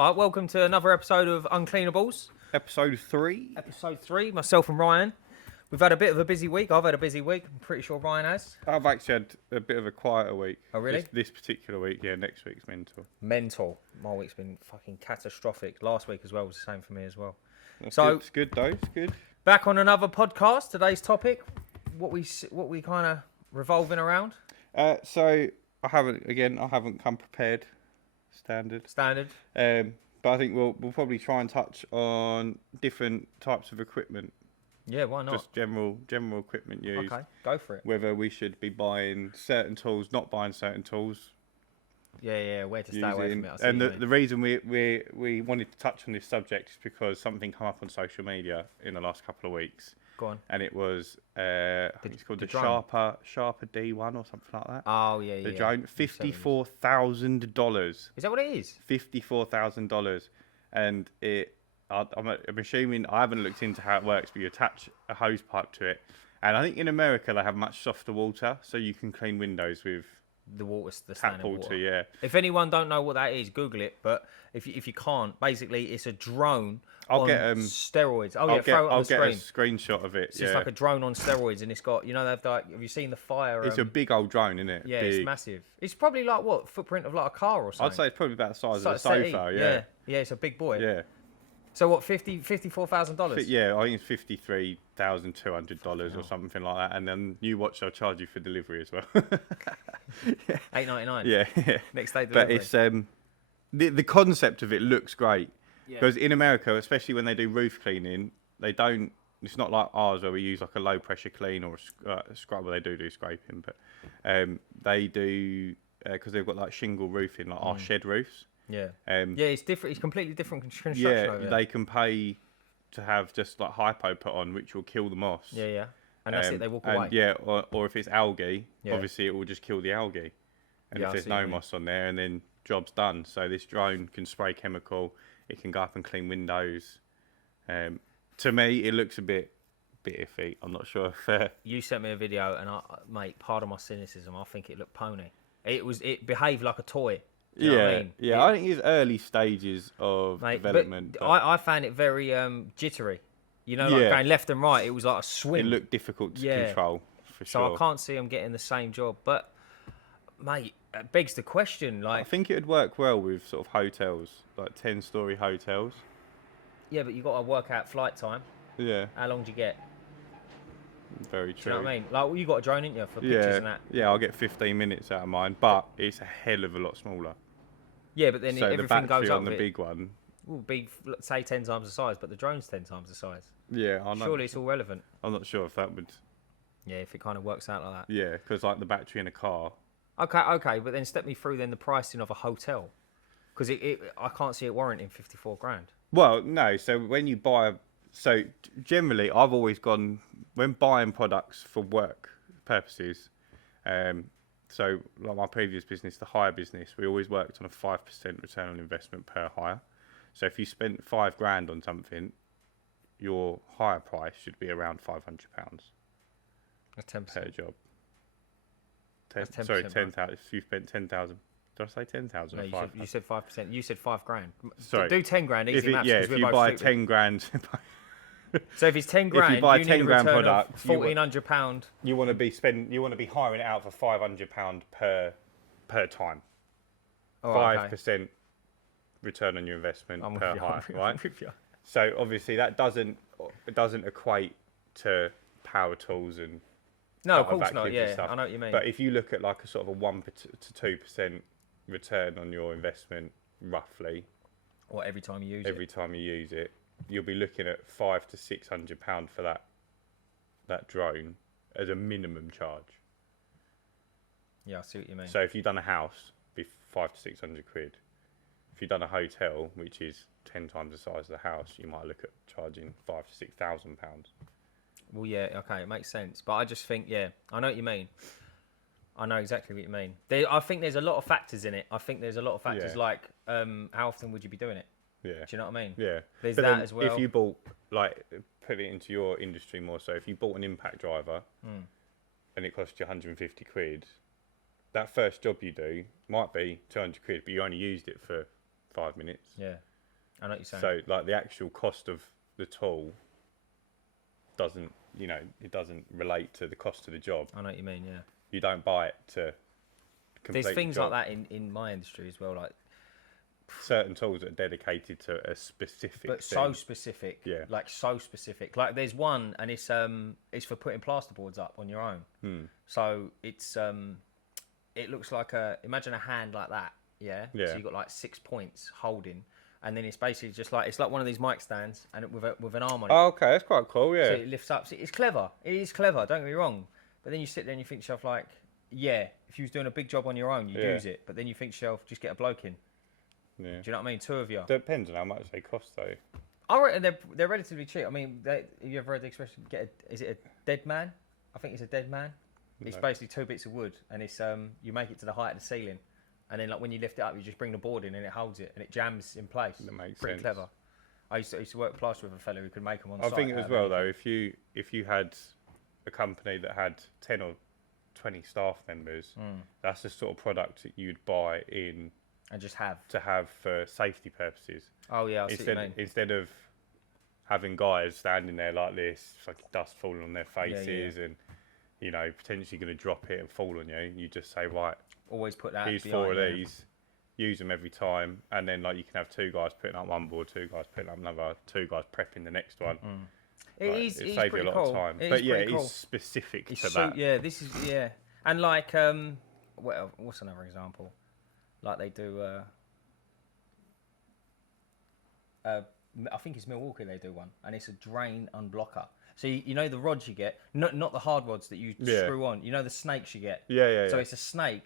All right, welcome to another episode of Uncleanables. Episode 3. Episode 3, myself and Ryan. We've had a bit of a busy week. I've had a busy week. I'm pretty sure Ryan has. I've actually had a bit of a quieter week. Oh, really? This particular week, yeah. Next week's mental. Mental. My week's been fucking catastrophic. Last week as well was the same for me as well. That's So- good. It's good though. It's good. Back on another podcast. Today's topic, what we kind of revolving around. So I haven't come prepared. Standard. But I think we'll probably try and touch on different types of equipment. Yeah, why not? Just general equipment use. Okay, go for it. Whether we should be buying certain tools, not buying certain tools. Yeah, where to stay away from it. I see And what you mean. the reason we wanted to touch on this subject is because something come up on social media in the last couple of weeks. Go on. And it was I think it's called the drone? Sharper D1 or something like that. Oh, yeah. The drone, $54,000. Is that what it is? $54,000, and I'm assuming, I haven't looked into how it works, but you attach a hose pipe to it, and I think in America they have much softer water, so you can clean windows with The water's the tap standard water. water. Yeah. If anyone don't know what that is, Google it. But if you can't, basically it's a drone I'll on get steroids. Oh yeah, throw it on I'll the get screen. a screenshot of it. It's just like a drone on steroids, and it's got they've like, have you seen the fire? It's a big old drone, isn't it? Yeah, big. it's massive. It's probably like what footprint of like a car or something. I'd say it's probably about the size It's of like a settee. sofa. Yeah, it's a big boy. Yeah. So what, $54,000? Yeah, I think it's $53,200 or something like that, and then you watch, they'll charge you for delivery as well. $8.99. Yeah. Next day delivery. But it's the concept of it looks great, Yeah. because in America, especially when they do roof cleaning, they don't. It's not like ours where we use like a low pressure clean or a scrub. Well, they do scraping, but they do because they've got like shingle roofing, like our shed roofs. Yeah. Yeah, It's different. It's completely different construction over there. they can pay to have just like hypo put on, which will kill the moss. Yeah. And that's it. They walk away. Yeah, or if it's algae, Yeah. obviously it will just kill the algae. And Yeah, I if there's see what no you mean. moss on there, and then job's done. So this drone can spray chemical. It can go up and clean windows. To me, it looks a bit iffy. I'm not sure if. You sent me a video, and mate, pardon my cynicism, I think it looked pony. It behaved like a toy. Do you know what I mean? I think it's early stages of Mate, development. But But I found it very jittery. Like going left and right, it was like a it swing. looked difficult to control for So sure. I can't see them getting the same job. But, mate, it begs the question, I like, think it would work well with sort of hotels, like 10-story hotels. yeah, but you got to work out flight time. Yeah, How long do you get? very Do true. you know what I mean? Like, well, you got a drone, ain't you, for pictures and that? Yeah, I'll get 15 minutes out of mine, but it's a hell of a lot smaller. Yeah, but then So the everything battery goes up on the with big one, will be, say, 10 times the size, but the drone's 10 times the size. yeah, I know. Surely it's all relevant. I'm not sure if that would, Yeah, if it kind of works out like that. yeah, because like the battery in a car. Okay, but then step me through then the pricing of a hotel, because I can't see it warranting 54 grand. Well, no. So when you buy, generally, I've always gone when buying products for work purposes. So like my previous business, the hire business, we always worked on a 5% return on investment per hire. So if you spent £5,000 on something, your hire price should be around £500 That's 10%. per job. That's 10%, Sorry, right? 10,000. If you spent 10,000, did I say 10,000 No, or you 5,000? said 5%. You said 5 grand. Sorry. Do 10 grand, easy maths. Yeah, 'cause if we're you both buy stupid. 10 grand, So if it's 10 grand, if you buy need 10 a grand return product, of £1,400. you want to be hiring it out for £500 per time. Oh, okay. 5% return on your investment I'm per with you, hire, I'm right? with you. So obviously that doesn't equate to power tools and No, of other course not. vacuums and Yeah, stuff. I know what you mean. But if you look at like a sort of a 1 to 2% return on your investment, roughly Or every time you use every time you use it, you'll be looking at £500 to £600 for that drone as a minimum charge. Yeah, I see what you mean. So if you've done a house, it'd be 500 to 600 quid. If you've done a hotel, which is 10 times the size of the house, you might look at charging £5,000 to £6,000. Well, yeah, okay, it makes sense. But I just think, yeah, I know what you mean. I know exactly what you mean. I think there's a lot of factors in it. I think there's a lot of factors Yeah. like how often would you be doing it? Yeah. Do you know what I mean? Yeah. There's But that then as well. If you bought, like, put it into your industry more so, if you bought an impact driver and it cost you 150 quid, that first job you do might be 200 quid, but you only used it for 5 minutes. Yeah. I know what you're saying. So like the actual cost of the tool doesn't, it doesn't relate to the cost of the job. I know what you mean. Yeah. You don't buy it to complete There's things the job. like that in my industry as well, like Certain tools that are dedicated to a specific but thing. so specific. Yeah. Like so specific. Like there's one, and it's for putting plasterboards up on your own. So it's it looks like imagine a hand like that. Yeah. Yeah. So you've got like 6 points holding, and then it's basically just like, it's like one of these mic stands, and with an arm on it. Oh, okay, that's quite cool. Yeah. So it lifts up. So it's clever. It is clever. Don't get me wrong. But then you sit there and you think to yourself like, yeah, if you was doing a big job on your own, you'd use it. But then you think to yourself, just get a bloke in. Yeah. Do you know what I mean? 2 of you. Depends on how much they cost, though. I reckon they're relatively cheap. I mean, have you ever heard the expression? Is it a dead man? I think it's a dead man. It's basically 2 bits of wood, and it's you make it to the height of the ceiling, and then like when you lift it up, you just bring the board in and it holds it and it jams in place. That makes Pretty sense. clever. I used to work plaster with a fellow who could make them on I site. think as well though, if you had a company that had 10 or 20 staff members, that's the sort of product that you'd buy in and just have for safety purposes. Oh yeah, I see what you mean. Instead of having guys standing there like this, fucking dust falling on their faces and potentially going to drop it and fall on you, you just say, right, Always put that. here's 4 of these, use them every time, and then like you can have 2 guys putting up one board, 2 guys putting up another, 2 guys prepping the next one. It saves you a lot of time. But yeah, it's specific to that. Yeah, this is and like what's another example? Like they do. I think it's Milwaukee. They do one, and it's a drain unblocker. So you know the rods you get, not the hard rods that you screw on. You know the snakes you get. Yeah. So it's a snake,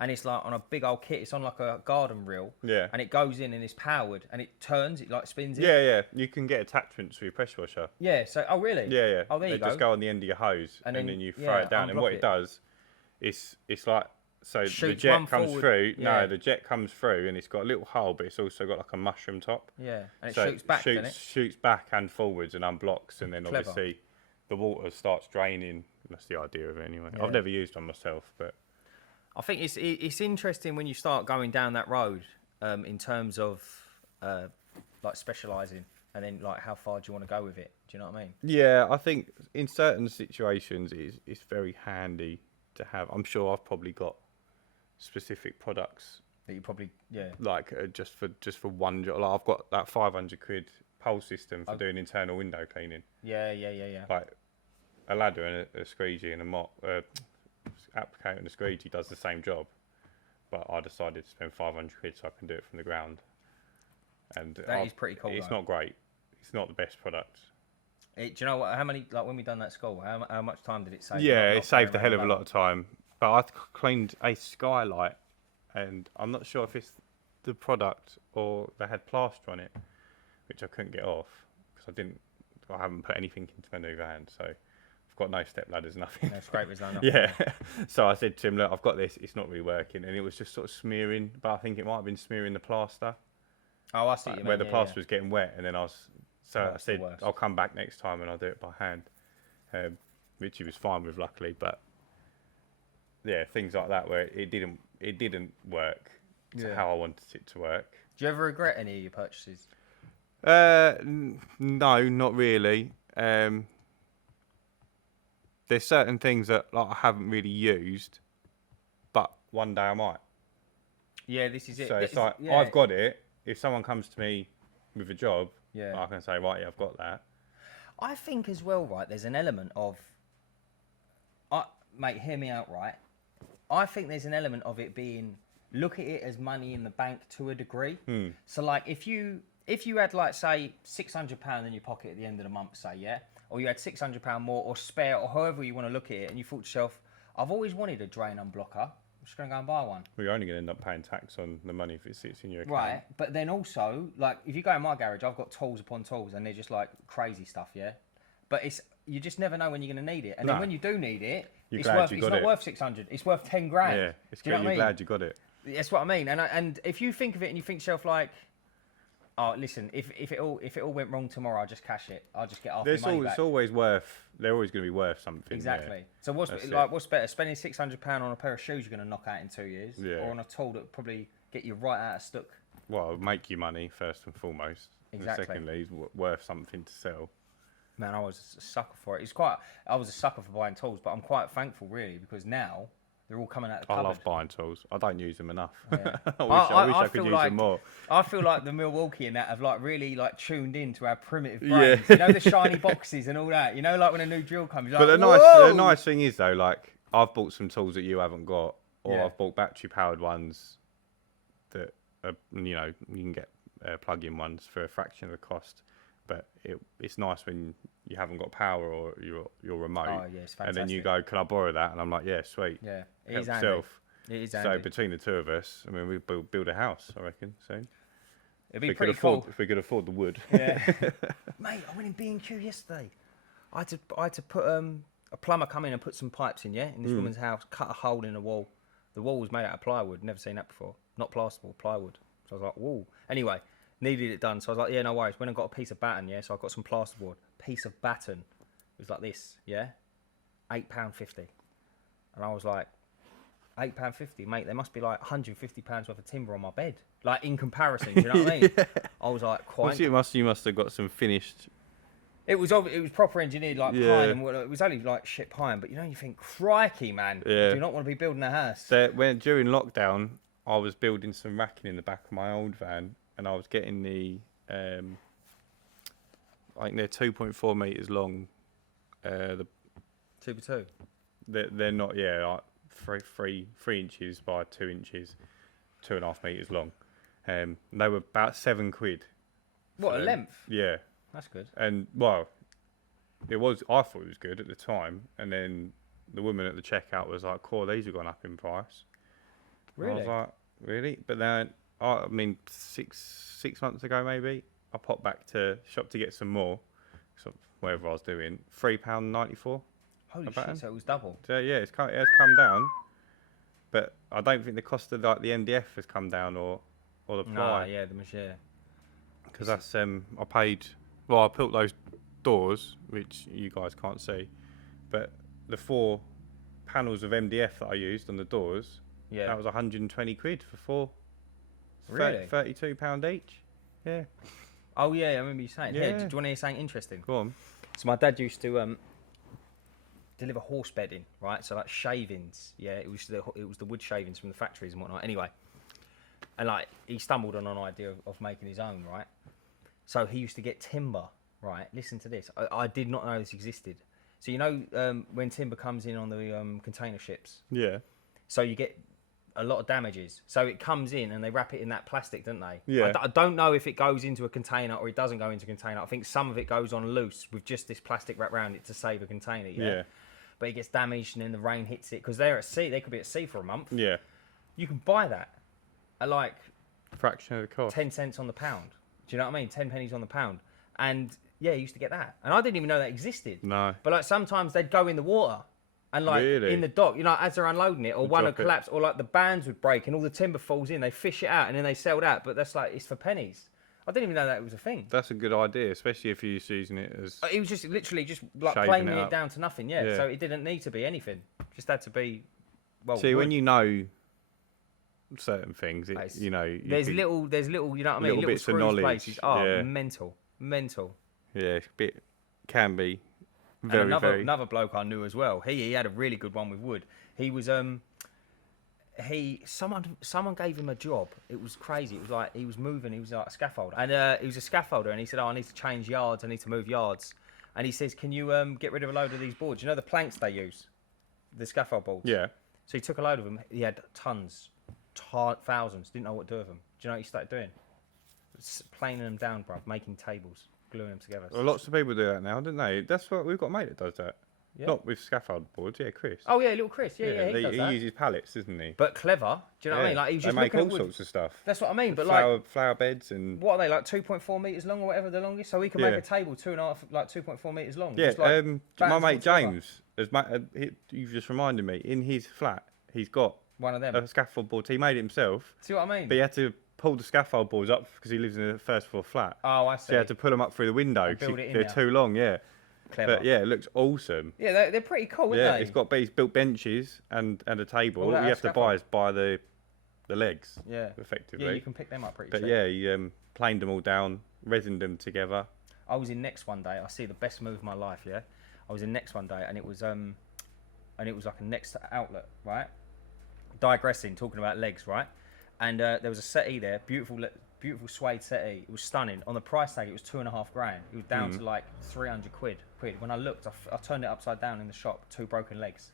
and it's like on a big old kit. It's on like a garden reel. Yeah. And it goes in and it's powered, and it turns. It like spins it. Yeah. You can get attachments for your pressure washer. Yeah. So really? Yeah. Oh, there you they go. just go on the end of your hose, and then you throw it down. And what it does, it's like. So the jet comes through. Yeah. No, the jet comes through, and it's got a little hole, but it's also got like a mushroom top. Yeah, and it so shoots back. Shoots back and forwards and unblocks, and then obviously the water starts draining. That's the idea of it, anyway. Yeah. I've never used one myself, but I think it's interesting when you start going down that road in terms of like specialising, and then like how far do you want to go with it? Do you know what I mean? Yeah, I think in certain situations it's very handy to have. I'm sure I've probably got specific products that you probably like just for one job. Like I've got that 500 quid pole system for doing internal window cleaning. Yeah. Like a ladder and a squeegee and a mop, applicator and a squeegee does the same job, but I decided to spend 500 quid so I can do it from the ground. And that is pretty cool. It's not great. It's not the best product. Do you know what? How many, like when we done that school? How much time did it save? Yeah, it saved a hell of a lot of time. But I cleaned a skylight, and I'm not sure if it's the product or they had plaster on it, which I couldn't get off because I haven't put anything into my new van, so I've got no step ladders, nothing. No scrapers, no nothing. Yeah. So I said to him, look, I've got this. It's not really working, and it was just sort of smearing. But I think it might have been smearing the plaster. Oh, I see what you mean. Where the plaster was getting wet, and then I said, I'll come back next time and I'll do it by hand, which he was fine with, luckily, but. Yeah, things like that where it didn't work to how I wanted it to work. Do you ever regret any of your purchases? No, not really. There's certain things that like I haven't really used, but one day I might. Yeah, this is it. So it's like I've got it. If someone comes to me with a job, yeah, I can say, right, yeah, I've got that. I think as well, right, there's an element of, mate, hear me out, right? I think there's an element of it being, look at it as money in the bank to a degree. So like if you had like say £600 in your pocket at the end of the month, say, yeah, or you had £600 more or spare or however you want to look at it, and you thought to yourself, I've always wanted a drain unblocker. I'm just going to go and buy one. Well, you're only going to end up paying tax on the money if it sits in your account. Right, but then also, like, if you go in my garage, I've got tools upon tools, and they're just like crazy stuff, yeah? But you just never know when you're going to need it. And then when you do need it, it's not worth 600. It's worth 10 grand. Yeah, it's good. You're glad you got it. That's what I mean. And if you think of it and you think to yourself like, oh, listen, if it all went wrong tomorrow, I'll just cash it. I'll just get half my money back. It's always worth. They're always going to be worth something. Exactly. There. So what's better, spending £600 on a pair of shoes you're going to knock out in 2 years, or on a tool that would probably get you right out of stuck? well, make you money first and foremost. Exactly. And secondly, it's worth something to sell. Man, I was a sucker for it. I was a sucker for buying tools, but I'm quite thankful really because now they're all coming out of the cupboard. I love buying tools. I don't use them enough. Yeah. I wish I could use them more. I feel like the Milwaukee and that have like really like tuned in to our primitive brains. You know, the shiny boxes and all that. You know, like when a new drill comes. But like, the nice thing is though, like I've bought some tools that you haven't got, or I've bought battery powered ones that are, you know, you can get plug-in ones for a fraction of the cost. But it's nice when you haven't got power or your remote. Oh, yeah, it's fantastic. And then you go, can I borrow that? And I'm like, yeah, sweet. Yeah, it Help is handy. yourself. It is handy. So between the two of us, I mean, we build a house, I reckon, soon. It'd be pretty cool. If we could afford the wood. Yeah. Mate, I went in B&Q yesterday. I had to put a plumber come in and put some pipes in, in this woman's house, cut a hole in the wall. The wall was made out of plywood. Never seen that before. Not plasterboard, plywood. So I was like, whoa. Anyway, needed it done. So I was like, yeah, no worries. Went and got a piece of batten, so I got some plasterboard. Piece of batten. It was like this, £8.50. And I was like, £8.50, mate, there must be like £150 worth of timber on my bed. Like in comparison, do you know what I mean? I was like, quite. You must have got some finished. It was proper engineered, like pine, and it was only like shit pine. But you think, crikey, man, do not want to be building a house. So during lockdown, I was building some racking in the back of my old van, and I was getting the, I think they're 2.4 meters long. The 2x2. They're not, like 3 inches by 2 inches, 2.5 meters long. They were about £7. What, a length? Yeah. That's good. And well, I thought it was good at the time, and then the woman at the checkout was like, "Cool, these have gone up in price." Really? And I was like, "Really?" But then, I mean, six months ago maybe, I popped back to shop to get some more, so whatever I was doing. £3.94. Holy shit! So it was double. So yeah, it has come down, but I don't think the cost of like the MDF has come down or the ply. No, yeah, the machine. Because that's I paid. Well, I built those doors, which you guys can't see, but the 4 panels of MDF that I used on the doors, that was £120 for 4. Really? £32 each. Yeah. Oh yeah, I remember you saying. Yeah. Here, do you want to hear something interesting? Go on. So my dad used to deliver horse bedding, right? So like shavings, it was the wood shavings from the factories and whatnot. Anyway, and like he stumbled on an idea of making his own, right? So he used to get timber, right? Listen to this. I did not know this existed. So you know when timber comes in on the container ships? Yeah. So you get a lot of damages. So it comes in and they wrap it in that plastic, don't they? Yeah. I don't know if it goes into a container or it doesn't go into a container. I think some of it goes on loose with just this plastic wrapped around it to save a container, Yeah. But it gets damaged and then the rain hits it. Because they're at sea. They could be at sea for a month. Yeah. You can buy that at like Fraction of the cost. 10 cents on the pound. Do you know what I mean? 10 pennies on the pound. And yeah, you used to get that. And I didn't even know that existed. No. But like sometimes they'd go in the water and like Really? in the dock, as they're unloading it, or one would drop it. collapse, or like the bands would break and all the timber falls in. They fish it out and then they sell that. But that's like, it's for pennies. I didn't even know that it was a thing. That's a good idea, especially if you're using it as. It was just literally just like Shaving planing it it up. down to nothing. Yeah. So it didn't need to be anything. Just had to be. Well, See, when wood. you know certain things, there's little, you know what I mean? little bits of screws knowledge. Places. Oh, mental. Yeah, it's a bit can be And very another bloke I knew as well. He had a really good one with wood. He was someone gave him a job. It was crazy. It was like he was moving. He was like a scaffolder, and he was a scaffolder. And he said, "Oh, I need to change yards. I need to move yards." And he says, "Can you get rid of a load of these boards? You know the planks they use, the scaffold boards." Yeah. So he took a load of them. He had tons, thousands. Didn't know what to do with them. Do you know what he started doing? Planing them down, bruv. Making tables, gluing them together. Well, lots of people do that now, don't they? That's what we've got a mate that does that. Yeah. Not with scaffold boards, Chris. Oh yeah, little Chris. Yeah, he does that. uses pallets, doesn't he? But clever. Do you know what I mean? Like he was just they make looking all at wood. sorts of stuff. That's what I mean. But Flower beds and what are they, like 2.4 meters long or whatever the longest? So we can make a table 2.4 meters long. yeah. Just like my mate bands all James, you've just reminded me. In his flat, he's got one of them. a scaffold board. He made it himself. See what I mean? But he had to pull the scaffold boards up because he lives in a first floor flat. Oh, I see. So he had to pull them up through the window And build because it in they're there. too long. Yeah. Clever. But yeah, it looks awesome. Yeah, they're pretty cool, aren't Yeah, they? he's built benches and a table. All All that you have to buy scaffold. is buy the the legs. Yeah. Effectively. Yeah, you can pick them up pretty But cheap. yeah, he planed them all down, resined them together. I was in Next one day. I see the best move of my life. Yeah, I was in Next one day, and it was like a Next outlet, right? Digressing, talking about legs, right? And there was a settee there, beautiful suede settee. It was stunning. On the price tag, it was $2,500. It was down to like 300 quid. When I looked, I turned it upside down in the shop. 2 broken legs.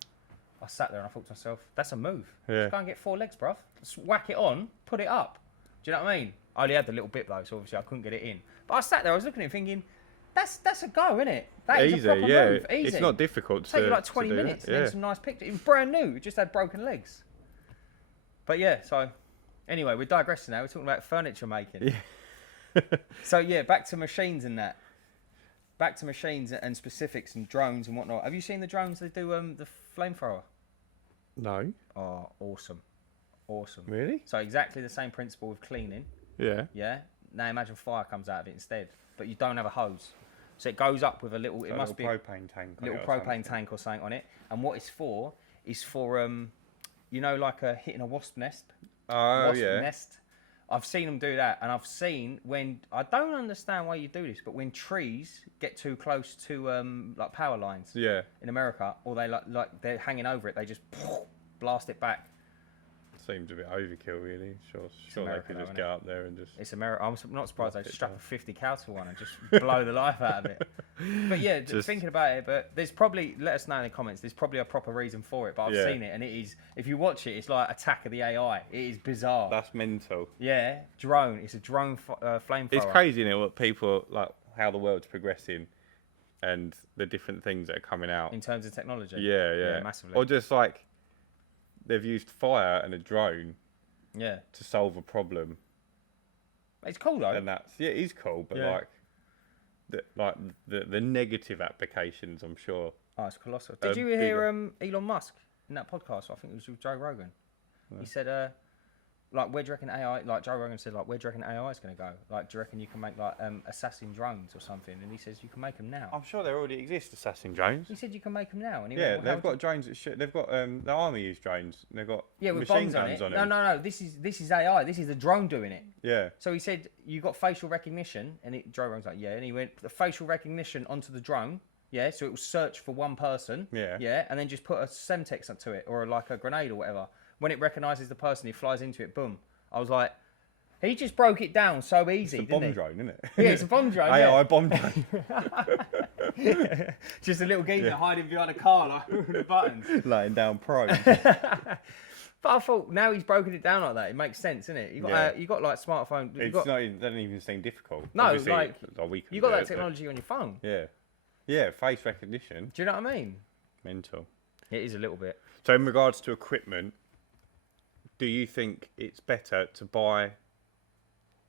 I sat there and I thought to myself, that's a move. Yeah. Just go and get 4 legs, bruv. Just whack it on, put it up. Do you know what I mean? I only had the little bit though, so obviously I couldn't get it in. But I sat there, I was looking at it thinking, that's a go, isn't it? That is a proper move. Easy. It's not difficult to take you like 20 to do minutes it. and then some nice pictures. It was brand new. It just had broken legs. But yeah, so anyway, we're digressing now. We're talking about furniture making. Yeah. So yeah, back to machines and that. Back to machines and specifics and drones and whatnot. Have you seen the drones they do the flamethrower? No. Oh, awesome. Awesome. Really? So exactly the same principle with cleaning. Yeah. Yeah. Now imagine fire comes out of it instead, but you don't have a hose. So it goes up with a little. It must be a propane tank. little propane tank or something on it. And what it's for is for you know, like hitting a wasp nest. Oh yeah. Nest. I've seen them do that, and I've seen when I don't understand why you do this, but when trees get too close to like power lines. Yeah. In America, or they like they're hanging over it, they just blast it back. Seems a bit overkill, really. Sure America, they could though, just innit? get up there and just. It's America. I'm not surprised they Knock it strap down. a 50 cal to one and just blow the life out of it. But yeah, Just- thinking about it, but there's probably, let us know in the comments, there's probably a proper reason for it, but I've Yeah. seen it, and it is, if you watch it, it's like Attack of the AI. It is bizarre. That's mental. Yeah, drone. It's a drone flamethrower. It's crazy, isn't it? What people like, how the world's progressing, and the different things that are coming out. In terms of technology. Yeah, massively. Or just like they've used fire and a drone Yeah. to solve a problem, It's cool though. and that's it is cool. But Yeah. the negative applications, I'm sure. Oh, it's colossal. Did you hear Elon Musk in that podcast? I think it was with Joe Rogan. He said, like, where do you reckon AI? Like Joe Rogan said, like, where do you reckon AI is going to go? Like, do you reckon you can make like assassin drones or something? And he says you can make them now. I'm sure there already exist assassin drones. He said you can make them now. And he Yeah, went, well, they've got drones. They've got the army use drones. They've got yeah, with machine bombs on guns it. on No, them. no. This is AI. This is the drone doing it. Yeah, So he said you got facial recognition, and Joe Rogan's like, yeah, and he went the facial recognition onto the drone. Yeah, so it will search for one person. Yeah. and then just put a Semtex up to it or like a grenade or whatever. When it recognises the person, it flies into it. Boom. I was like, he just broke it down so easy, it's a didn't bomb he? drone, isn't it? Yeah, it's a bomb drone. AI Yeah. bomb drone. Just a little geezer hiding behind a car like with the buttons. Laying down prone. But I thought now he's broken it down like that. It makes sense, isn't it? You got you got like smartphone. You It's got not. It doesn't even seem difficult. No, Obviously, like, we can you got do that it, but- technology on your phone. Yeah, face recognition. Do you know what I mean? Mental. It is a little bit. So in regards to equipment, do you think it's better to buy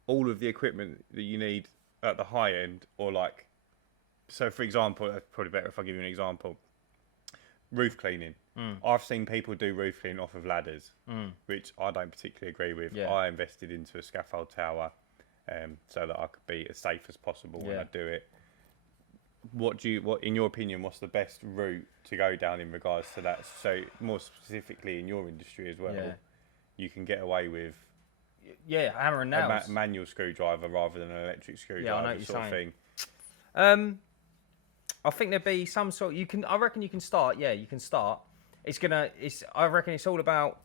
all of the equipment that you need at the high end, or like, so for example, that's probably better if I give you an example. Roof cleaning. I've seen people do roof cleaning off of ladders, which I don't particularly agree with. Yeah. I invested into a scaffold tower so that I could be as safe as possible when Yeah. I do it. What in your opinion, what's the best route to go down in regards to that? So more specifically in your industry as well, Yeah. you can get away with Yeah, hammer and nails. a manual screwdriver rather than an electric screwdriver, what you're sort of saying. thing. I think there'd be some sort. I reckon you can start. Yeah, you can start. I reckon it's all about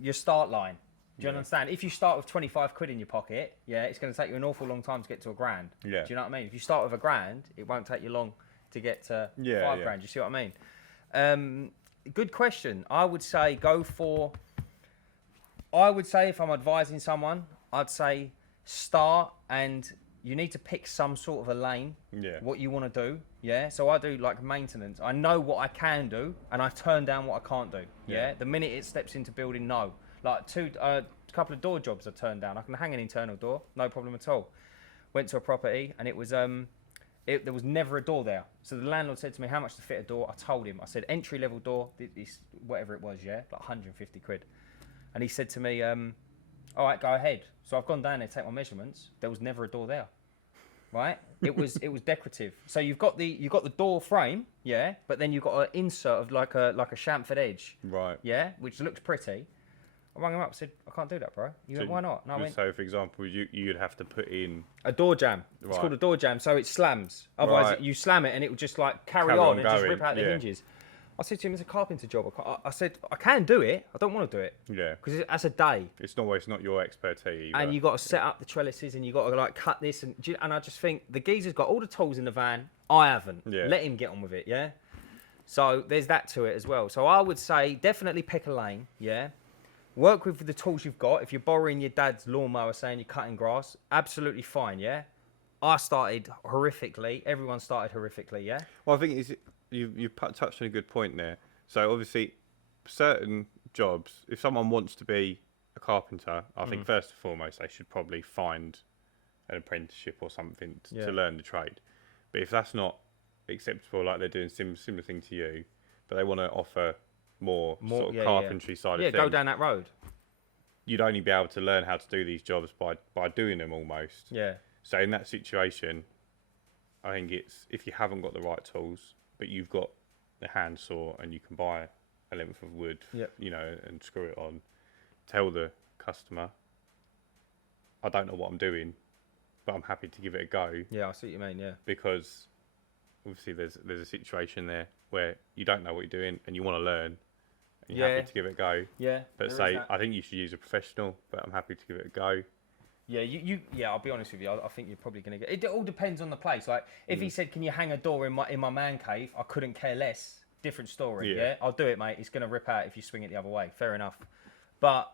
your start line. Do you understand? If you start with 25 quid in your pocket, yeah, it's going to take you an awful long time to get to a grand. Yeah. Do you know what I mean? If you start with a grand, it won't take you long to get to Yeah, 5 yeah. grand. You see what I mean? Good question. I would say if I'm advising someone, I'd say start, and you need to pick some sort of a lane. Yeah. What you want to do. Yeah. So I do like maintenance. I know what I can do, and I turn down what I can't do. Yeah. The minute it steps into building, no. Like a couple of door jobs I turned down. I can hang an internal door, no problem at all. Went to a property, and it was there was never a door there. So the landlord said to me, how much to fit a door? I told him. I said, entry level door, this whatever it was, yeah, like 150 quid. And he said to me, all right, go ahead. So I've gone down there to take my measurements. There was never a door there, right? It was decorative. So you've got the door frame, yeah, but then you've got an insert of like a chamfered edge, Right. yeah, which looks pretty. I rang him up, said, I can't do that, bro. He went, So why not? No, I went, So, for example, you'd have to put in a door jam. It's Right. called a door jam, so it slams. Otherwise, Right. you slam it and it will just like carry Carry on on and just going, rip out the yeah. hinges. I said to him, it's a carpenter job. I said, I can do it. I don't want to do it yeah. because that's a day. It's not your expertise. And Either. you got to set up the trellises and you got to like cut this and I just think the geezer's got all the tools in the van. I haven't. Yeah. Let him get on with it. Yeah. So there's that to it as well. So I would say definitely pick a lane. Yeah. Work with the tools you've got. If you're borrowing your dad's lawnmower, saying you're cutting grass, absolutely fine. Yeah. I started horrifically. Everyone started horrifically. Yeah. Well, I think you've touched on a good point there. So obviously, certain jobs, if someone wants to be a carpenter, I think first and foremost they should probably find an apprenticeship or something to learn the trade. But if that's not acceptable, like they're doing similar thing to you, but they want to offer more sort of carpentry side of things, go down that road. You'd only be able to learn how to do these jobs by doing them almost. Yeah. So in that situation, I think it's if you haven't got the right tools, but you've got the hand saw and you can buy a length of wood, you know, and screw it on, tell the customer, I don't know what I'm doing, but I'm happy to give it a go. Yeah, I see what you mean. Yeah. Because obviously there's a situation there where you don't know what you're doing and you want to learn and you're happy to give it a go. Yeah. But say, I think you should use a professional, but I'm happy to give it a go. Yeah, I'll be honest with you. I think you're probably going to get. It all depends on the place. Like, if he said, "Can you hang a door in my man cave?" I couldn't care less. Different story. Yeah, I'll do it, mate. It's going to rip out if you swing it the other way. Fair enough. But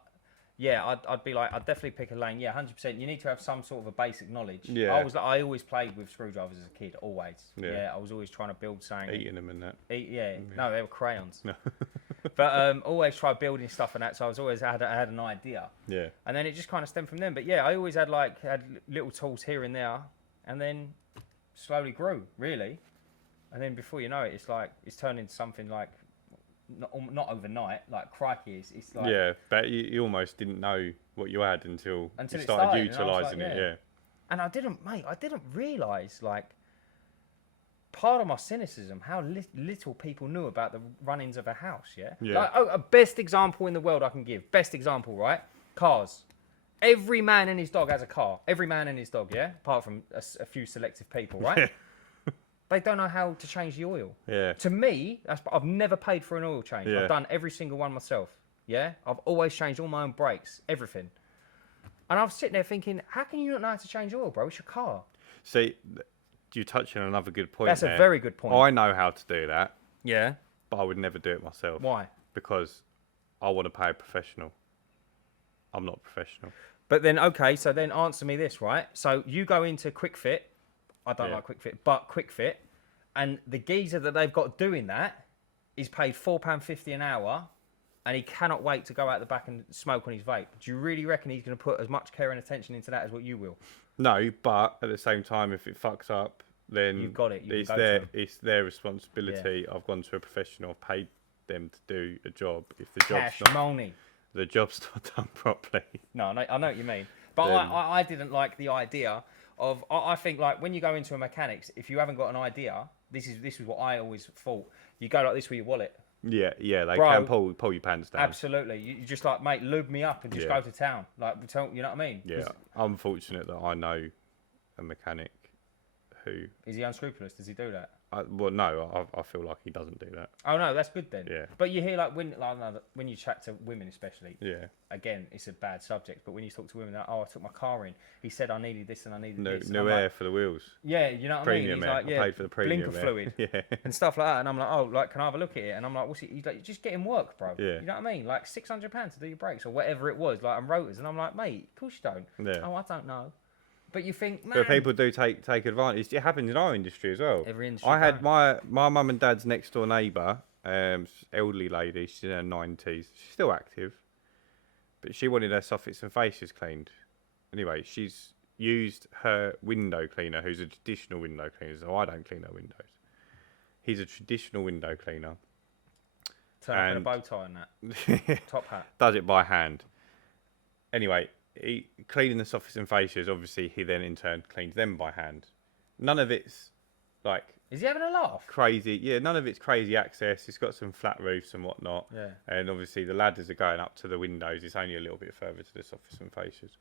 yeah, I'd be like, I'd definitely pick a lane. Yeah, 100%. You need to have some sort of a basic knowledge. Yeah. I always played with screwdrivers as a kid. Always. Yeah. I was always trying to build something. Eating them and that. No, they were crayons. But always try building stuff and that. So I was always had an idea. Yeah. And then it just kind of stemmed from them. But yeah, I always had little tools here and there, and then slowly grew really. And then before you know it, it's turned into something like not overnight. Like crikey, it's like yeah. But you almost didn't know what you had until you it started utilising like, it. Yeah. And I didn't realise like part of my cynicism how little people knew about the run-ins of a house. Yeah. Like, a best example in the world I can give. Best example, right? Cars. Every man and his dog has a car. Every man and his dog, yeah? Apart from a few selective people, right? They don't know how to change the oil. Yeah. To me, I've never paid for an oil change. Yeah. I've done every single one myself, yeah? I've always changed all my own brakes, everything. And I was sitting there thinking, how can you not know how to change oil, bro? It's your car. See, you touch on another good point. That's there. a very good point. I know how to do that, Yeah. but I would never do it myself. Why? Because I want to pay a professional. I'm not a professional. But then, okay, so then answer me this, right? So you go into Quick Fit. I don't like Quick Fit, but Quick Fit. And the geezer that they've got doing that is paid £4.50 an hour, and he cannot wait to go out the back and smoke on his vape. Do you really reckon he's going to put as much care and attention into that as what you will? No, but at the same time, if it fucks up, then You've got it. It's their responsibility. Yeah. I've gone to a professional, I've paid them to do a job. If the job's not done properly. No, I know what you mean. But I didn't like the idea of. I think like when you go into a mechanics, if you haven't got an idea, this is what I always thought. You go like this with your wallet. Yeah, they can pull your pants down. Absolutely. You just like, mate, lube me up and just go to town. Like, you know what I mean? Yeah, I'm fortunate that I know a mechanic who... Is he unscrupulous? Does he do that? Well, no, I feel like he doesn't do that. Oh, no, that's good then. Yeah. But you hear, like when you chat to women especially, yeah. Again, it's a bad subject, but when you talk to women, like, I took my car in, he said I needed this and I needed this. No air for the wheels. Yeah, you know what premium I mean? He's air. like, I paid for the premium blinker air. fluid Yeah. and stuff like that. And I'm like, oh, like, can I have a look at it? And I'm like, what's it? He's like, just get him work, bro. Yeah. You know what I mean? Like £600 to do your brakes or whatever it was, like, and rotors. And I'm like, mate, of course you don't. Yeah. Oh, I don't know. But you think, man. But people do take advantage. It happens in our industry as well. Every industry. I had my mum and dad's next door neighbour, elderly lady. She's in her 90s. She's still active, but she wanted her soffits and fascias cleaned. Anyway, she's used her window cleaner, who's a traditional window cleaner. So I don't clean her windows. He's a traditional window cleaner. Turn up in a bow tie and that. Top hat. Does it by hand. Anyway. Cleaning the soffits and fascias, obviously he then in turn cleans them by hand. None of it's like Is he having a laugh? crazy. Yeah, none of it's crazy access. It's got some flat roofs and whatnot. Yeah. And obviously the ladders are going up to the windows. It's only a little bit further to this office and fascias.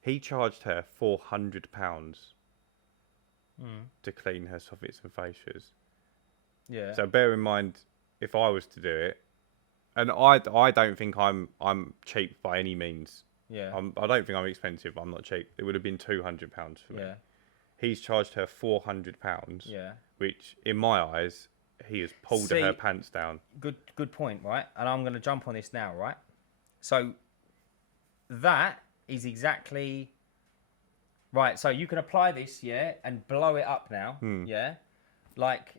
He charged her £400 to clean her soffits and fascias. Yeah. So bear in mind, if I was to do it, and I don't think I'm cheap by any means. Yeah. I don't think I'm expensive. I'm not cheap. It would have been £200 for me. Yeah. He's charged her £400. Yeah. Which, in my eyes, he has pulled her pants down. Good point, right? And I'm going to jump on this now, right? So that is exactly right. So you can apply this, yeah, and blow it up now, yeah. Like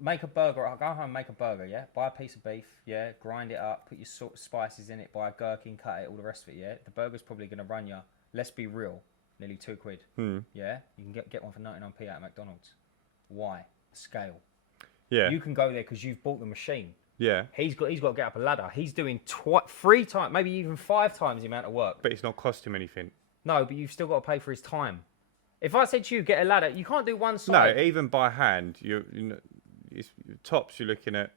make a burger. I'll go home and make a burger, yeah. Buy a piece of beef, yeah. Grind it up, put your sort of spices in it, buy a gherkin, cut it, all the rest of it, yeah. The burger's probably going to run you. Let's be real, nearly £2. Yeah, you can get one for 99p at McDonald's. Why? Scale. Yeah. You can go there because you've bought the machine. Yeah. He's got to get up a ladder. He's doing 3 times, maybe even 5 times the amount of work. But it's not cost him anything. No, but you've still got to pay for his time. If I said to you, get a ladder, you can't do one side. No, even by hand, it's, tops you're looking at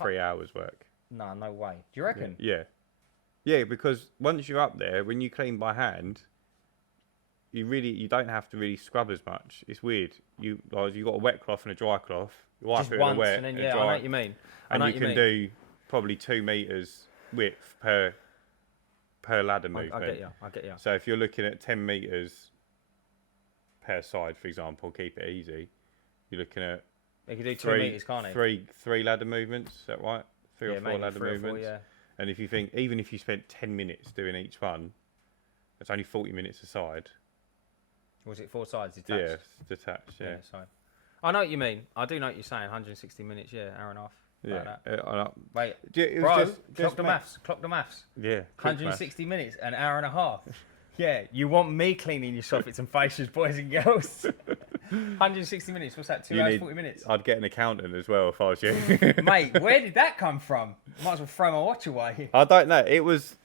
3 hours work. No way. Do you reckon? Yeah. Yeah, because once you're up there, when you clean by hand, you don't have to really scrub as much. It's weird. You've got a wet cloth and a dry cloth. You wipe Just it once, with a wet and then and I dry, know what you mean. and you can do probably 2 meters width per ladder movement. I get you. So if you're looking at 10 meters per side, for example, keep it easy. You're looking at You can do 2 meters, can't he? three ladder movements. Is that right? 3 or 4 ladder 3 or 4, movements. yeah. And if you think, even if you spent 10 minutes doing each one, it's only 40 minutes a side. Was it 4 sides detached? Yeah, it's detached. Yeah. So I know what you mean. I do know what you're saying. 160 minutes, yeah, hour and a half. Yeah. Wait, It was bro, just clock the maths. Clock the maths. Yeah. quick 160 minutes, an hour and a half. Yeah, you want me cleaning your soffits and fascias, boys and girls? 160 minutes. What's that? 2 hours, 40 minutes. I'd get an accountant as well if I was you. Mate, where did that come from? Might as well throw my watch away. I don't know. It was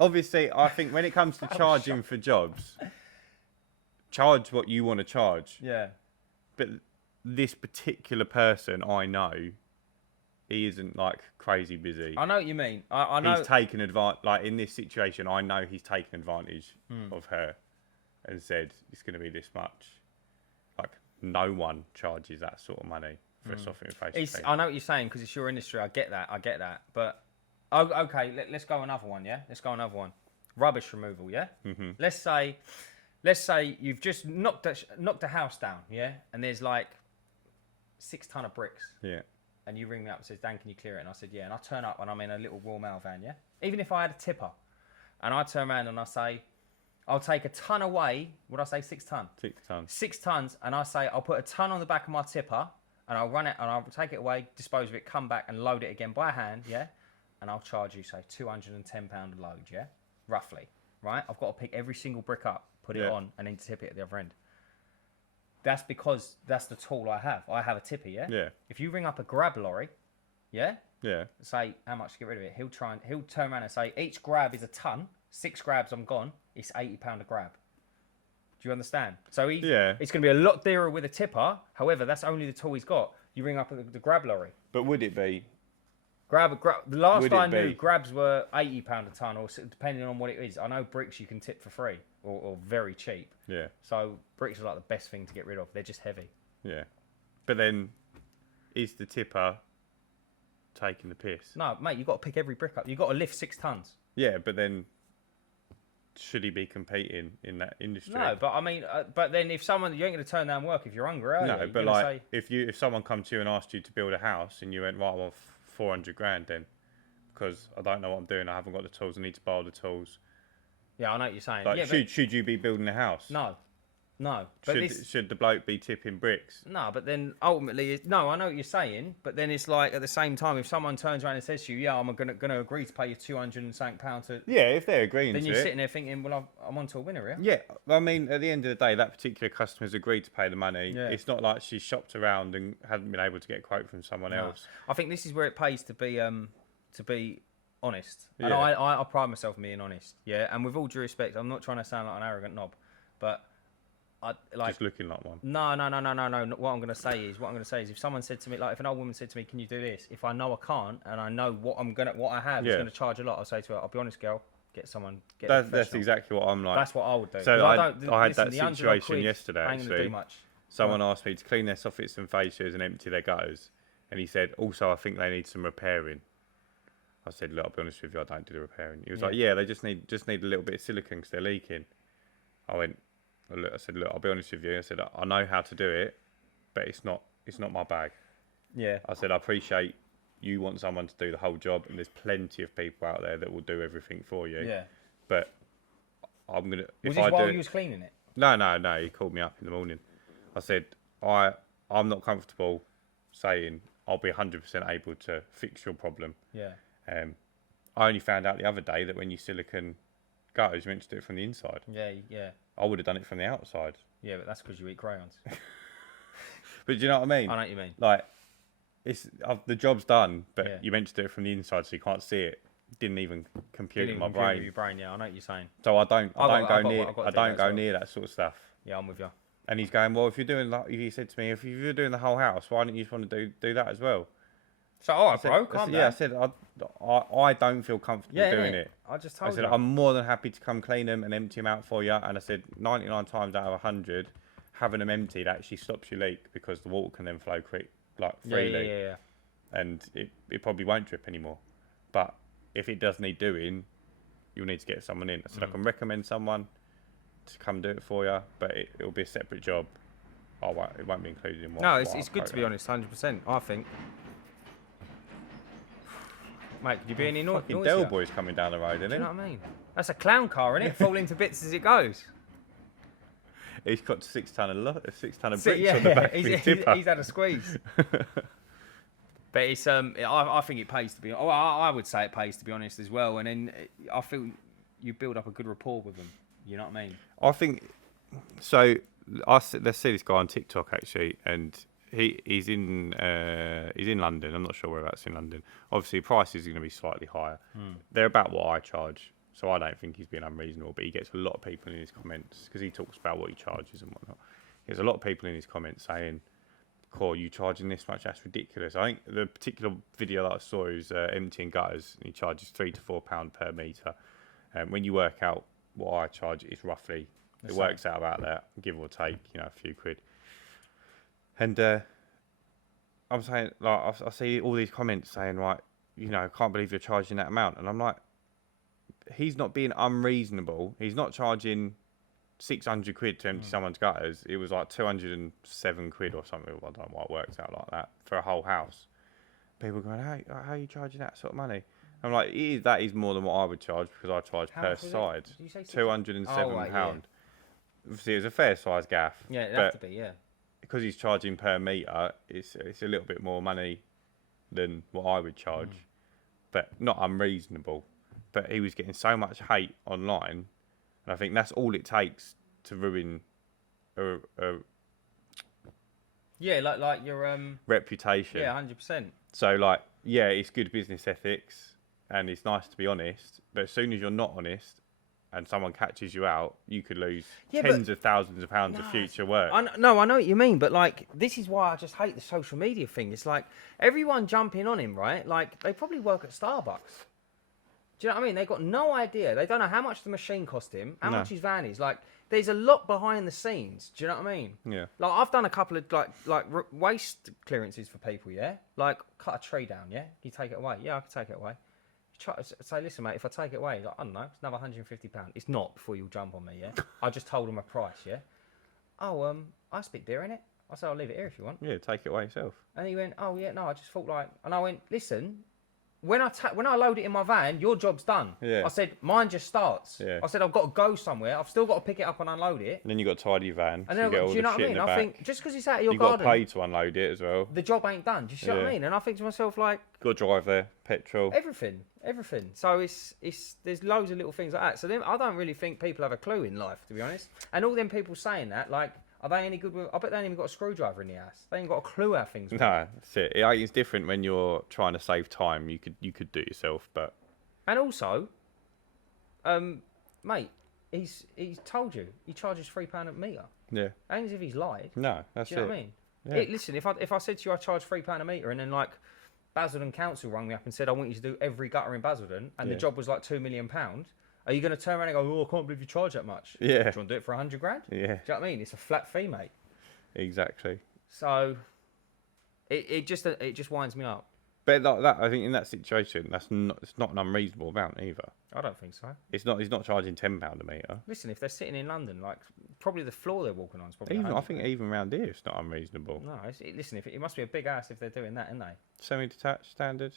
obviously. I think when it comes to charging for jobs, charge what you want to charge. Yeah. But this particular person, I know, he isn't like crazy busy. I know what you mean. I know. He's taken advantage. Like in this situation, I know he's taken advantage of her and said it's going to be this much. Like no one charges that sort of money for a software face. I know what you're saying because it's your industry. I get that. But okay, let's go another one. Yeah, let's go another one. Rubbish removal. Yeah. Mm-hmm. Let's say you've just knocked a house down. Yeah, and there's like 6 ton of bricks. Yeah. And you ring me up and says, Dan, can you clear it? And I said, yeah. And I turn up and I'm in a little Royal Mail van, yeah? Even if I had a tipper. And I turn around and I say, I'll take a ton away. What I say, 6 ton? 6 tons. 6 tons. And I say, I'll put a ton on the back of my tipper and I'll run it and I'll take it away, dispose of it, come back and load it again by hand, yeah? And I'll charge you, say, £210 a load, yeah? Roughly, right? I've got to pick every single brick up, put it on, and then tip it at the other end. That's because that's the tool I have. I have a tipper, yeah? Yeah. If you ring up a grab lorry, yeah? Yeah. Say how much to get rid of it. He'll turn around and say, each grab is a ton. 6 grabs, I'm gone. It's £80 a grab. Do you understand? So it's going to be a lot dearer with a tipper. However, that's only the tool he's got. You ring up the grab lorry. But would it be? The last I knew, grabs were £80 a ton, or depending on what it is. I know bricks you can tip for free or very cheap. Yeah. So bricks are like the best thing to get rid of. They're just heavy. Yeah. But then, is the tipper taking the piss? No, mate, you've got to pick every brick up. You've got to lift 6 tons. Yeah, but then should he be competing in that industry? No, but I mean, but then if you ain't going to turn down work if you're hungry, are you? No, but like, if someone come to you and asked you to build a house and you went, right, I want 400 grand then, because I don't know what I'm doing, I haven't got the tools, I need to buy all the tools. Yeah, I know what you're saying. Like, should you be building a house? No. But should the bloke be tipping bricks? No, but then ultimately, I know what you're saying, but then it's like at the same time, if someone turns around and says to you, yeah, I'm gonna agree to pay you £200 to... Yeah, if they're agreeing to it. Then you're sitting there thinking, well, I'm onto a winner here. Yeah, I mean, at the end of the day, that particular customer's agreed to pay the money. Yeah. It's not like she's shopped around and hadn't been able to get a quote from someone else. I think this is where it pays to be honest. And Yeah. I pride myself on being honest, yeah? And with all due respect, I'm not trying to sound like an arrogant knob, but Just looking like one. No. What I'm gonna say is, if someone said to me, like, if an old woman said to me, "Can you do this?" If I know I can't, and I know what I have is gonna charge a lot, I'll say to her, "I'll be honest, girl, get someone." That's exactly what I'm like. That's what I would do. So I had that situation yesterday. Ain't gonna Actually, do much. someone asked me to clean their soffits and fascias and empty their gutters, and he said, "Also, I think they need some repairing." I said, "Look, I'll be honest with you, I don't do the repairing." He was like, "Yeah, they just need a little bit of silicone because they're leaking." I went, I said, "Look, I'll be honest with you." I said, "I know how to do it, but it's not my bag." Yeah. I said, "I appreciate you want someone to do the whole job, and there's plenty of people out there that will do everything for you. Yeah. But I'm gonna." Was this while you was cleaning it? No. He called me up in the morning. I said, I'm not comfortable saying I'll be 100% able to fix your problem. Yeah. I only found out the other day that when you silicone gutters, you're meant to do it from the inside. Yeah. I would have done it from the outside. Yeah, but that's because you eat crayons. But do you know what I mean? I know what you mean. Like, the job's done, but you're meant to do it from the inside, so you can't see it. Didn't even compute in my brain. Your brain, yeah, I know what you're saying. So I don't go near that sort of stuff. Yeah, I'm with you. And he's going, well, if you're doing, like, he said to me, if you're doing the whole house, why don't you just want to do that as well? So, all right, bro, calm down. Yeah, I said, I don't feel comfortable doing it. I just told you. I said, I'm more than happy to come clean them and empty them out for you. And I said, 99 times out of 100, having them emptied actually stops your leak because the water can then flow freely. Yeah. And it probably won't drip anymore. But if it does need doing, you'll need to get someone in. I said, I can recommend someone to come do it for you, but it'll be a separate job. It won't be included in what. No, it's good to be honest, 100%. I think. Mate, could you be any noise? Fucking Del Boy's coming down the road, isn't it? Do you know what I mean? That's a clown car, isn't it? Falling to bits as it goes. He's got 6 ton of bricks on the back of his tipper. He's had a squeeze. But it's I think it pays to be. I would say it pays to be honest as well. And then I feel you build up a good rapport with them. You know what I mean? I think so. Let's see this guy on TikTok actually, and he's in London. I'm not sure whereabouts in London. Obviously, prices are going to be slightly higher. They're about what I charge, so I don't think he's being unreasonable. But he gets a lot of people in his comments because he talks about what he charges and whatnot. He has a lot of people in his comments saying, "Core, you charging this much? That's ridiculous." I think the particular video that I saw is emptying gutters, and he charges £3 to £4 per metre. When you work out what I charge, it's roughly works out about that, give or take, a few quid. And I'm saying, like, I see all these comments saying, right, I can't believe you're charging that amount, and I'm like, he's not being unreasonable. He's not charging 600 quid to empty someone's gutters. It was like 207 quid or something. I don't know why it works out like that for a whole house. People going, how are you charging that sort of money? I'm like, that is more than what I would charge because I charge per side. £207. Obviously, it was a fair size gaff. Yeah, it'd have to be, yeah. Because he's charging per metre, it's a little bit more money than what I would charge, but not unreasonable. But he was getting so much hate online, and I think that's all it takes to ruin a like your reputation. Yeah, 100%. So it's good business ethics, and it's nice to be honest. But as soon as you're not honest, and someone catches you out, you could lose tens of thousands of pounds of future work. I know what you mean, but this is why I just hate the social media thing. It's like everyone jumping on him, right? Like they probably work at Starbucks. Do you know what I mean? They've got no idea. They don't know how much the machine cost him, how much his van is. Like there's a lot behind the scenes. Do you know what I mean? Yeah. Like I've done a couple of like waste clearances for people. Yeah. Like cut a tree down. Yeah. You take it away. Yeah, I can take it away. Try to say, listen, mate, if I take it away, like, I don't know, it's another £150. It's not before you'll jump on me, yeah? I just told him a price, yeah? Oh, I speak beer in it. I said, I'll leave it here if you want. Yeah, take it away yourself. And he went, oh, yeah, no, I just thought and I went, listen, when I load it in my van, your job's done. Yeah. I said, mine just starts. Yeah. I said, I've got to go somewhere. I've still got to pick it up and unload it. And then you got to tidy your van. And then, do you know what I mean? I think, just because it's out of your You've garden. got to pay to unload it as well. The job ain't done. Do you see what I mean? And I think to myself, like... Got to drive there, petrol. Everything. So it's there's loads of little things like that. So then I don't really think people have a clue in life, to be honest. And all them people saying that, like, are they any good with... I bet they ain't even got a screwdriver in the house. They ain't got a clue how things work. No, that's it. It's different when you're trying to save time. You could do it yourself, but... And also, mate, he's told you he charges £3 a metre. Yeah. Ain't as if he's lied. No, that's Do you know it. what I mean? Yeah. Listen, if I said to you I charge £3 a metre, and then like Basildon Council rang me up and said I want you to do every gutter in Basildon, and the job was like £2 million, are you going to turn around and go, oh, I can't believe you charge that much? Yeah. Do you want to do it for 100 grand? Yeah. Do you know what I mean? It's a flat fee, mate. Exactly. So it just winds me up. But like that, I think in that situation, it's not an unreasonable amount either. I don't think so. He's not charging £10 a metre. Listen, if they're sitting in London, like probably the floor they're walking on is probably. Even I think even around here, it's not unreasonable. No, listen, if it must be a big ass if they're doing that, isn't they? Semi-detached standard.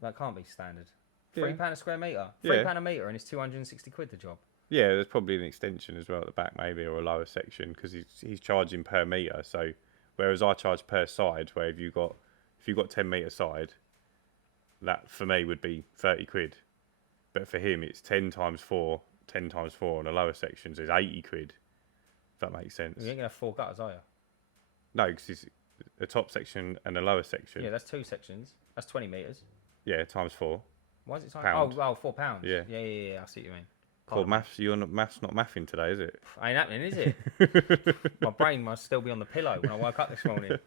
That can't be standard. Yeah. £3 a square metre. Yeah. £3 a metre, and it's 260 quid the job. Yeah, there's probably an extension as well at the back, maybe, or a lower section, because he's charging per metre. So, whereas I charge per side, where if you've got 10 metre side, that for me would be 30 quid. But for him, it's 10 times 4 on the lower sections is 80 quid. If that makes sense. You ain't gonna have 4 gutters, are you? No, because it's a top section and a lower section. Yeah, that's 2 sections. That's 20 metres. Yeah, times 4. Why is it times? Pound. Oh, £4. Yeah. Yeah. I see what you mean. Well, maths, maths not mathing today, is it? Ain't happening, is it? My brain must still be on the pillow when I woke up this morning.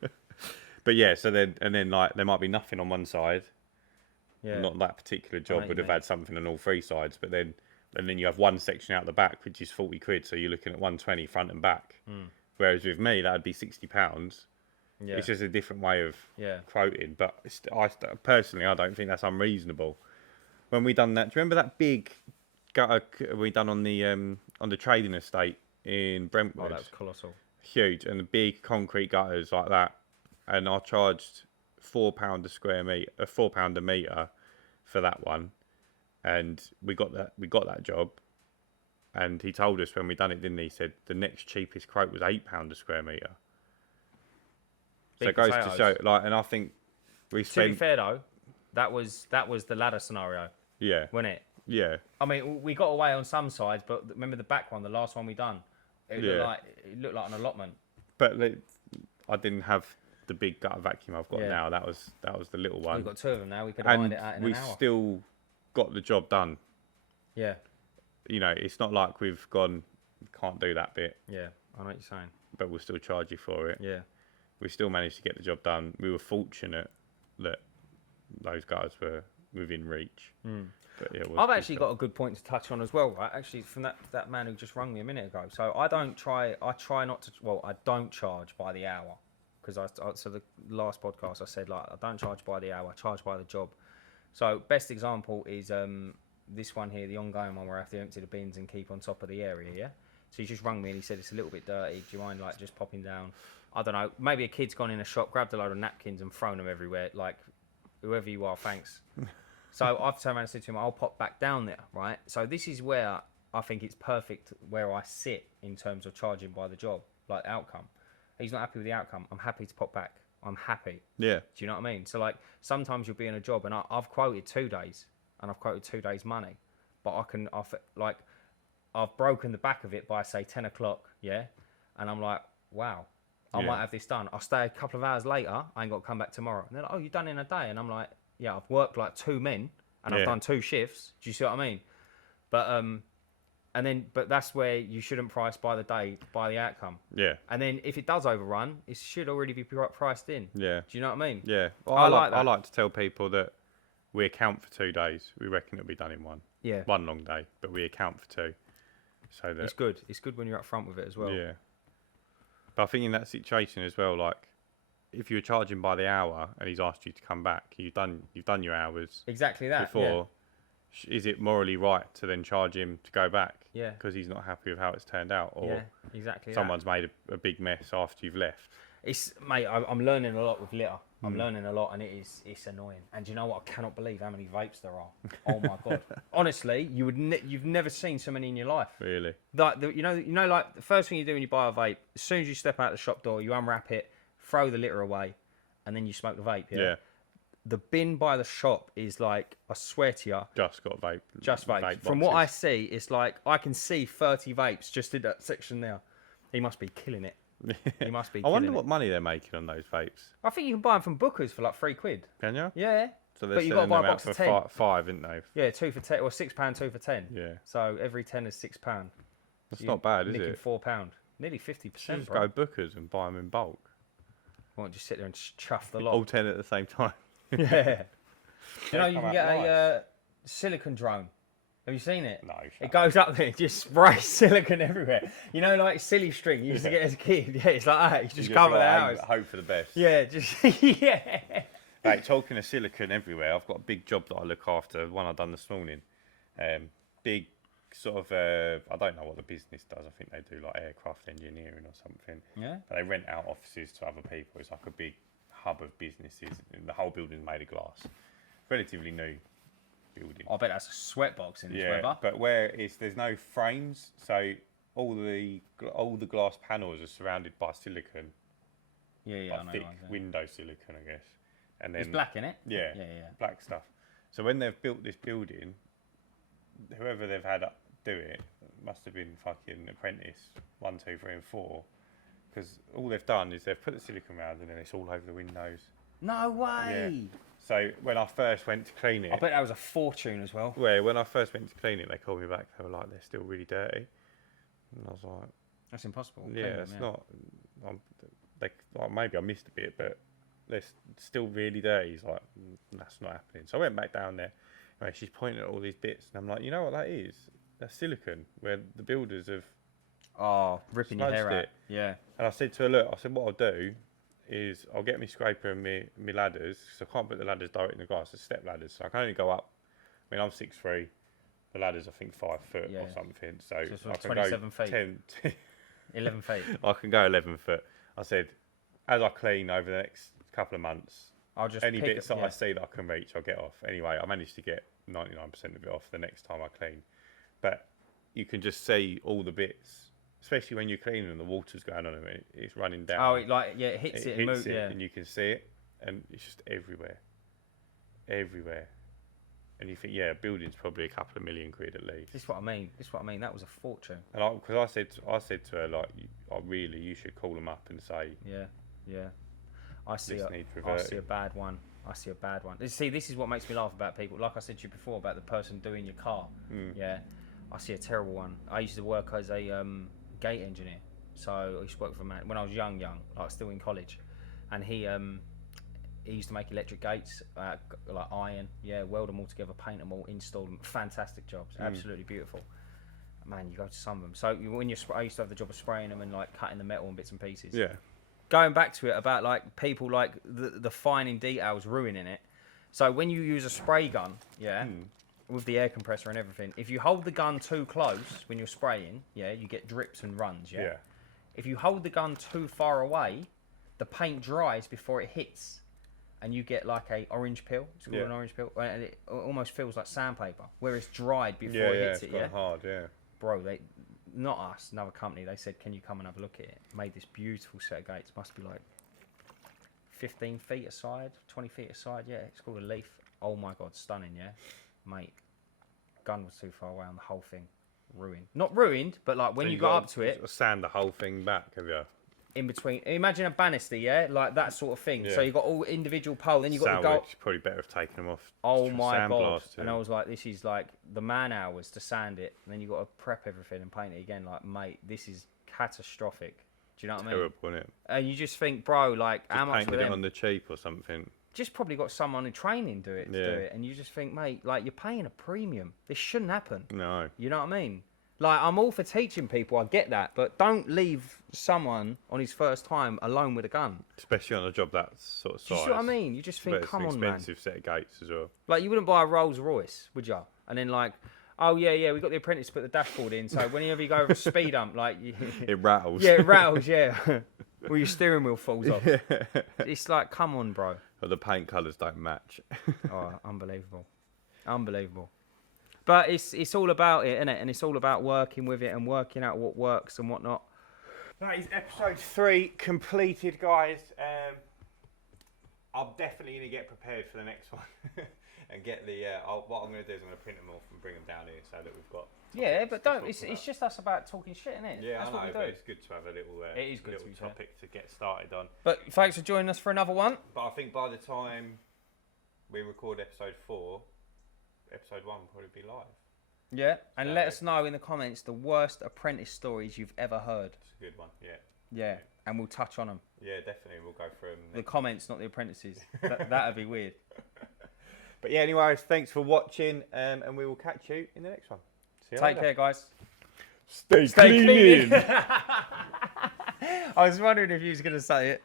But yeah, so then like there might be nothing on one side. Yeah. Not that particular job what would you have mean. had something on all 3 sides, but then you have one section out the back which is 40 quid, so you're looking at 120 front and back. Whereas with me that'd be £60. Yeah. It's just a different way of Yeah. quoting, but personally I don't think that's unreasonable. When we done that, do you remember that big gutter we done on the trading estate in Brentwood? Oh, that was colossal. Huge, and the big concrete gutters like that, and I charged £4 a square metre, £4 a metre for that one, and we got that job, and he told us when we done it, didn't he? He said the next cheapest quote was £8 a square metre. So it goes to show, like, and I think we To be spent, fair though, that was the ladder scenario, yeah, wasn't it? yeah, I mean, we got away on some sides, but remember the back one, the last one we done, it looked like an allotment. but I didn't have the big gutter vacuum I've got now. That was the little one. We've got 2 of them now. We could have lined And it out in we an hour. still got the job done. Yeah, You know, it's not like we've gone, can't do that bit, yeah. I know what you're saying. but we'll still charge you for it. Yeah. We still managed to get the job done. We were fortunate that those guys were within reach. But yeah, I've actually got a good point to touch on as well, right? Actually, from that man who just rang me a minute ago. So I don't charge by the hour, because so the last podcast I said, like, I don't charge by the hour, I charge by the job. So best example is this one here, the ongoing one where I have to empty the bins and keep on top of the area, yeah? So he just rang me and he said, it's a little bit dirty, do you mind like just popping down? I don't know, maybe a kid's gone in a shop, grabbed a load of napkins and thrown them everywhere, like, whoever you are, thanks. So I've turned around and said to him, I'll pop back down there, right? So this is where I think it's perfect where I sit in terms of charging by the job, like outcome. He's not happy with the outcome. I'm happy to pop back. I'm happy. Yeah. Do you know what I mean? So like sometimes you'll be in a job and I've quoted 2 days and I've quoted 2 days money, but I've broken the back of it by say 10 o'clock, yeah? And I'm like, wow, I might have this done. I'll stay a couple of hours later. I ain't got to come back tomorrow. And they're like, oh, you've done it in a day. And I'm like, yeah, I've worked like 2 men and I've done 2 shifts. Do you see what I mean? But that's where you shouldn't price by the day, by the outcome. Yeah. And then if it does overrun, it should already be priced in. Yeah. Do you know what I mean? Yeah. Well, I like to tell people that we account for 2 days. We reckon it'll be done in one. Yeah. One long day, but we account for 2. So that It's good. It's good when you're up front with it as well. Yeah. But I think in that situation as well, like if you were charging by the hour and he's asked you to come back, you've done your hours Exactly that. before. Yeah. Is it morally right to then charge him to go back? Yeah. Because he's not happy with how it's turned out, or Yeah, exactly. someone's made a big mess after you've left. It's mate. I'm learning a lot with litter. I'm learning a lot, and it's annoying. And do you know what? I cannot believe how many vapes there are. Oh my god! Honestly, you've never seen so many in your life. Really? Like you know, like the first thing you do when you buy a vape, as soon as you step out the shop door, you unwrap it, throw the litter away, and then you smoke the vape. Yeah. The bin by the shop is like, I swear to you, Just got vape. just vapes. From what I see, it's like I can see 30 vapes just in that section there. He must be killing it. He must be. I wonder killing what it. money they're making on those vapes. I think you can buy them from Booker's for like £3. Can you? Yeah. So they're But you got to selling buy a them out box for of 10. five, isn't they? Yeah, 2 for 10 or £6, 2 for 10. Yeah. So every 10 is £6. That's not bad, is nicking it? £4, nearly 50%. Just go Bookers and buy them in bulk. Won't just sit there and chuff the lot. All 10 at the same time. Yeah. You know, you come can out get nice. a silicon drone. Have you seen it? No, It goes up there and just sprays silicon everywhere. You know, like silly string you used to get as a kid. Yeah, it's like that. You just cover the house. Hope for the best. Yeah, just yeah. Right, talking of silicon everywhere, I've got a big job that I look after. One I've done this morning. Big sort of. I don't know what the business does. I think they do like aircraft engineering or something. Yeah. But they rent out offices to other people. It's like a big hub of businesses, and the whole building's made of glass. Relatively new building. I bet that's a sweatbox in this weather. But there's no frames, so all the glass panels are surrounded by silicon. Yeah, like I know. thick window silicon, I guess. And then it's black, innit? Yeah, black stuff. So when they've built this building, whoever they've had do it must have been fucking apprentice 1, 2, 3, and 4, because all they've done is they've put the silicon around and then it's all over the windows. No way. Yeah. So when I first went to clean it, I bet that was a fortune as well. well, when I first went to clean it, they called me back. They were like, they're still really dirty, and I was like, That's impossible. yeah, it's not. Like, maybe I missed a bit, but they're still really dirty. He's like, that's not happening. So I went back down there. Right, she's pointing at all these bits, and I'm like, you know what that is? That's silicon, where the builders have. Oh, ripping your hair out. it. Yeah. And I said to her, look, I said, what I'll do is I'll get my scraper and my ladders, because I can't put the ladders directly in the glass, they're step ladders, so I can only go up. I mean, I'm 6'3", the ladder's I think 5 foot or something, so it's I like can 27 go feet. 11 feet. I can go 11 foot. I said, as I clean over the next couple of months, I'll just any pick bits it, that I see that I can reach, I'll get off. Anyway, I managed to get 99% of it off the next time I clean, but you can just see all the bits. Especially when you're cleaning and the water's going on and it's running down. Oh, it hits it, and moves, and you can see it, and it's just everywhere, and you think, yeah, a building's probably a couple of million quid at least. This is what I mean. That was a fortune. And because I said to her, like, you should call them up and say, yeah. I see a bad one. See, this is what makes me laugh about people. Like I said to you before about the person doing your car. Yeah, I see a terrible one. I used to work as a gate engineer, so I used to work for a man when I was young, like still in college, and he used to make electric gates, like iron, weld them all together, paint them all, install them. Fantastic jobs, absolutely beautiful. Man, you go to some of them. So when I used to have the job of spraying them and like cutting the metal in bits and pieces. yeah, Going back to it about like people like the fine details ruining it. So when you use a spray gun, with the air compressor and everything, if you hold the gun too close when you're spraying, you get drips and runs. If you hold the gun too far away, the paint dries before it hits, and you get like a orange peel. It's called an orange peel, and it almost feels like sandpaper, where it's dried before it hits it. It's gone hard, Bro, not us, another company. They said, "Can you come and have a look at it?" Made this beautiful set of gates. Must be like 15 feet aside, 20 feet aside. Yeah, it's called a leaf. Oh my god, stunning. Yeah, mate. Gun was too far away on the whole thing. Ruined. Not ruined, but like when you got up to it, sand the whole thing back, have you? In between, imagine a banister, like that sort of thing. So you got all individual pole, then you got the gold. Probably better have taken them off. Oh my god! And I was like, this is like the man hours to sand it, and then you got to prep everything and paint it again. Like, mate, this is catastrophic. Do you know what I mean? Terrible, isn't it? And you just think, bro, like just how much for painted them? it on the cheap or something. Just probably got someone in training do it, and you just think, mate, like you're paying a premium. This shouldn't happen. No. You know what I mean? Like, I'm all for teaching people, I get that, but don't leave someone on his first time alone with a gun. Especially on a job that sort of size. Do you see what I mean? You just think, come on, man. It's an expensive set of gates as well. Like, you wouldn't buy a Rolls Royce, would you? And then like, oh yeah, we got the apprentice to put the dashboard in, so whenever you go over a speed hump, like... it rattles. Yeah, it rattles, yeah. Or your steering wheel falls off. It's like, come on, bro. But the paint colours don't match. Oh, unbelievable. But it's all about it, isn't it? And it's all about working with it and working out what works and what not. That is episode 3 completed, guys. I'm definitely going to get prepared for the next one. And get the... what I'm going to do is I'm going to print them off and bring them down here so that we've got... Yeah, but don't... It's just us about talking shit, isn't it? Yeah, that's I know, what we do. but it's good to have a little, it is good little topic to get started on. But thanks for joining us for another one. But I think by the time we record episode 4... Episode 1 will probably be live. Yeah, and let us know in the comments the worst apprentice stories you've ever heard. That's a good one. Yeah. Yeah, and we'll touch on them. Yeah, definitely. We'll go through them. The comments, not the apprentices. That'd be weird. But yeah, anyways, thanks for watching, and we will catch you in the next one. See you Take later. care, guys. Stay clean. I was wondering if you was going to say it.